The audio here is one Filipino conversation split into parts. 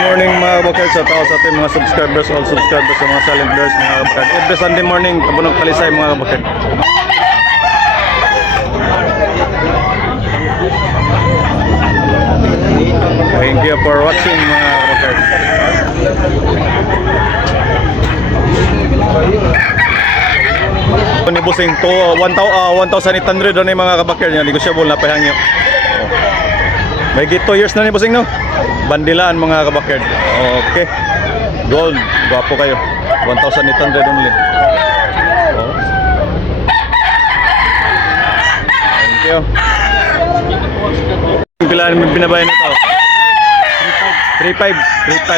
Morning mga kabakard sa tao sa ating mga subscribers, all subscribers sa mga silent viewers mga kabakard. Every Sunday morning, Tabunog Talisay mga kabakard. Thank you for watching mga kabakard. Ni busing to 1,800 na mga kabakard niya, negotiable na pahangyo. May 2 years na ni busing no. Bandilan mga kabakard. Okay. Gold, gwapo kayo. 1,800 only. Oh. Thank you. Pila namin binabayan na ito? 3.5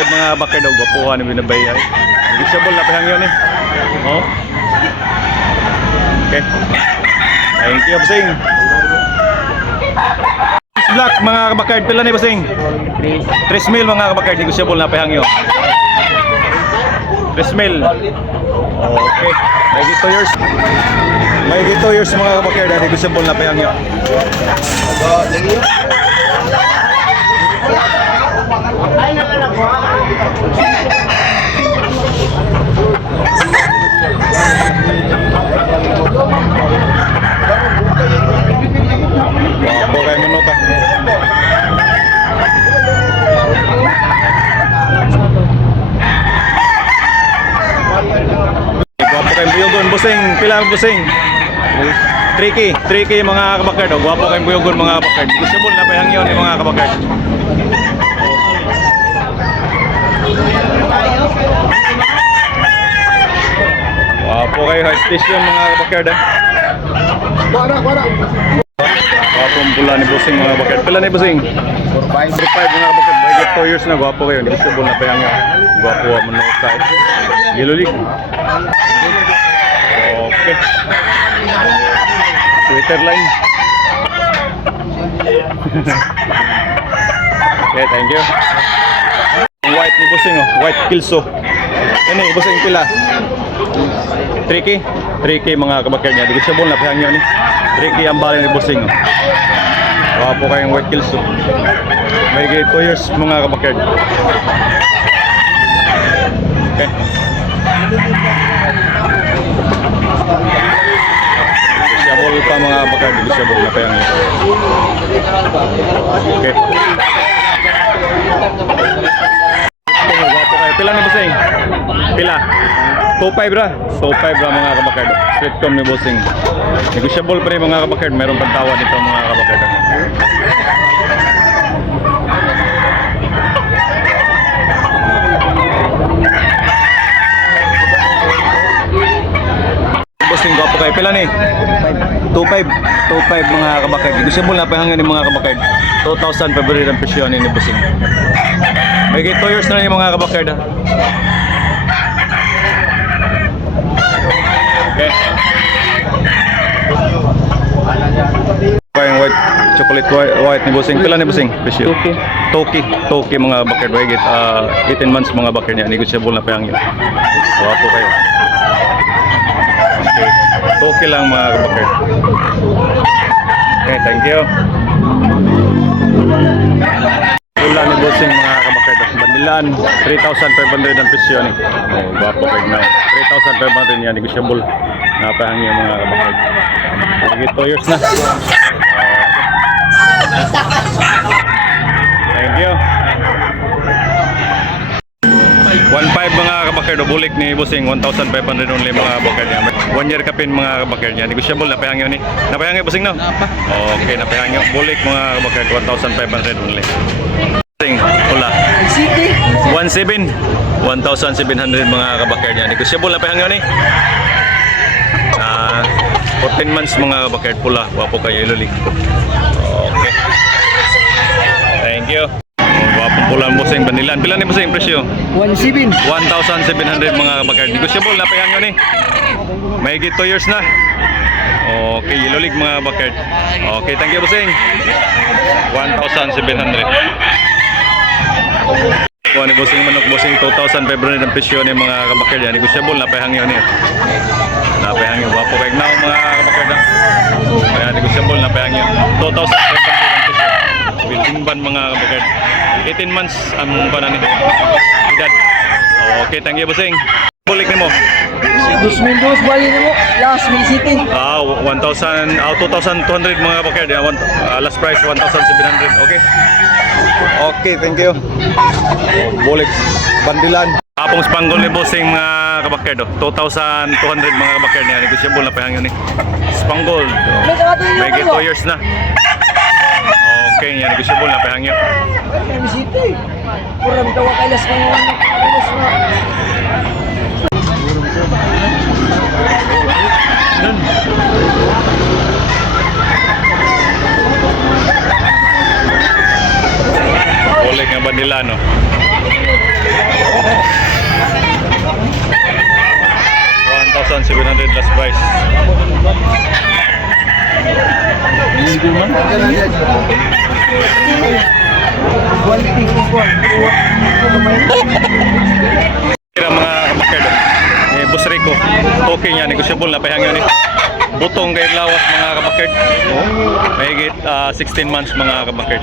mga kabakard. Gwapuhan na binabayan. Negotiable na pahangyo ni. Oh. Okay. Thank you, busing. Black mga kabakard, pila ni busing? 3 mil mga kabakard, negotiable na pahangyo. 3 mil. Okay. May 2 years. May 2 years mga kabakard, negotiable na pahangyo. Wapo kayo minuta. Wapo kayo buyogon, busing. Pila busing? 3K mga kabakard. Wapo kayo buyogon mga kabakard. Gusto na pahangyo ni mga kabakard. Wapo kayo high station mga kabakard. Wapong pula ni busing mga kabakard. Pila ni busing? 4-5 mga kabakard. May 2 years na gwapo kayo. Gusto na pahangyo. Gwapo wa manuta. Yellow League. Okay. Twitter line. Okay, thank you. White ni busing oh, white kilso. Ini busing pila. 3K mga kabakard niya. Negotiable na pahangyo ni. 3K ang bali ni busing oh. Wapo kayong white kilso. May 2 years mga kabakard. Okay. Negotiable pa mga kabakard. Negotiable na pahangyo. Okay. Pila ni busing? Pila? 2.5 ra? 2.5 ra mga kabakard. Streetcom ni busing. Negotiable pa rin mga kabakard. Mayroong pantawad dito mga kabakard. Busing gwapo kayo. Pila ni? 2.5 mga kabakard. Negotiable na pahangin ni mga kabakard. 2,000 February ang presyo ni busing. May 2 years na yung mga kabakard. Okay. Yung white, chocolate white ni busing. Pila ni busing? Presyo? Toki mga bakard. May 18 months mga bakard niya. Negotiable na pahangin. Wapo kayo. Okay. Toki lang mga kabakard. Okay, thank you. Pula ni busing mga kabakard. Bandilan 3,500 ang presyo ni. Oh, gwapo kayo na. 3,500 niya negotiable. Napahangyo mga kabakard. May 2 years na. Thank you. 1.5 mga kabakard. Bulik ni busing 1,500 only mga kabakard niya. 1 year kapin mga kabakard niya. Negotiable napahangyo ni. Napahangyo busing no? Okay, napahangyo. Bulik mga kabakard 1,500 only. Pula 1,700 mga kabakard niya. Negotiable na pahangyo ni. 14 months mga kabakard pula. Wapo kayo iluli. Okay. Thank you. Wapong pula ang busing bandilan. Pila ni busing presyo? 1,700 mga kabakard. Negotiable na pahangyo ni. May 2 years na. Okay, iluli mga kabakard. Okay, thank you busing. 1,700. Kuha ni busing manok, busing 2,500 ang presyo ni mga kabakard yan. Negotiable na pahangyo niya. Napahangyo. Wapo kayo na mga kabakard. Kaya negotiable na pahangyo. 2,500 ang presyo. building ban mga kabakard. 18 months ang banan ni edad. Okay, thank you bossing. Bulik nimo. 2,200 bali na mo. Last May City. 2,200 mga kabakard. Last price 1,700. Okay. Okay, thank you. Bulik bandilan. Apong spanggol ni bossing mga kabakard. 2,200 mga kabakard niya. Negotiable na pahangyo ni. Spanggol. May 2 years na. Okay, yan negotiable na pahangyo. May City. Kurang tawa kay Las Pangalan. Bulik nga bandilan, no? 1,700 last price. Kira mga kabakard. Boss Rico. Okay niya, negotiable na pahangyo ni. Butong kay lawas mga kabakard. Mahigit 16 months mga kabakard.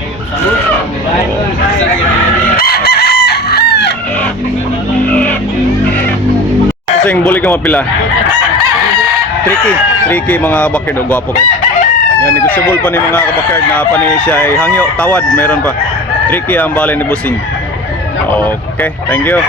Sing bulik ka mapila. Tricky mga kabakard, gwapo kay. Yan, negotiable pa ni mga kabakard na pa ni siya ay hangyo, tawad, meron pa. Tricky ang balay ni Busing. Okay, thank you.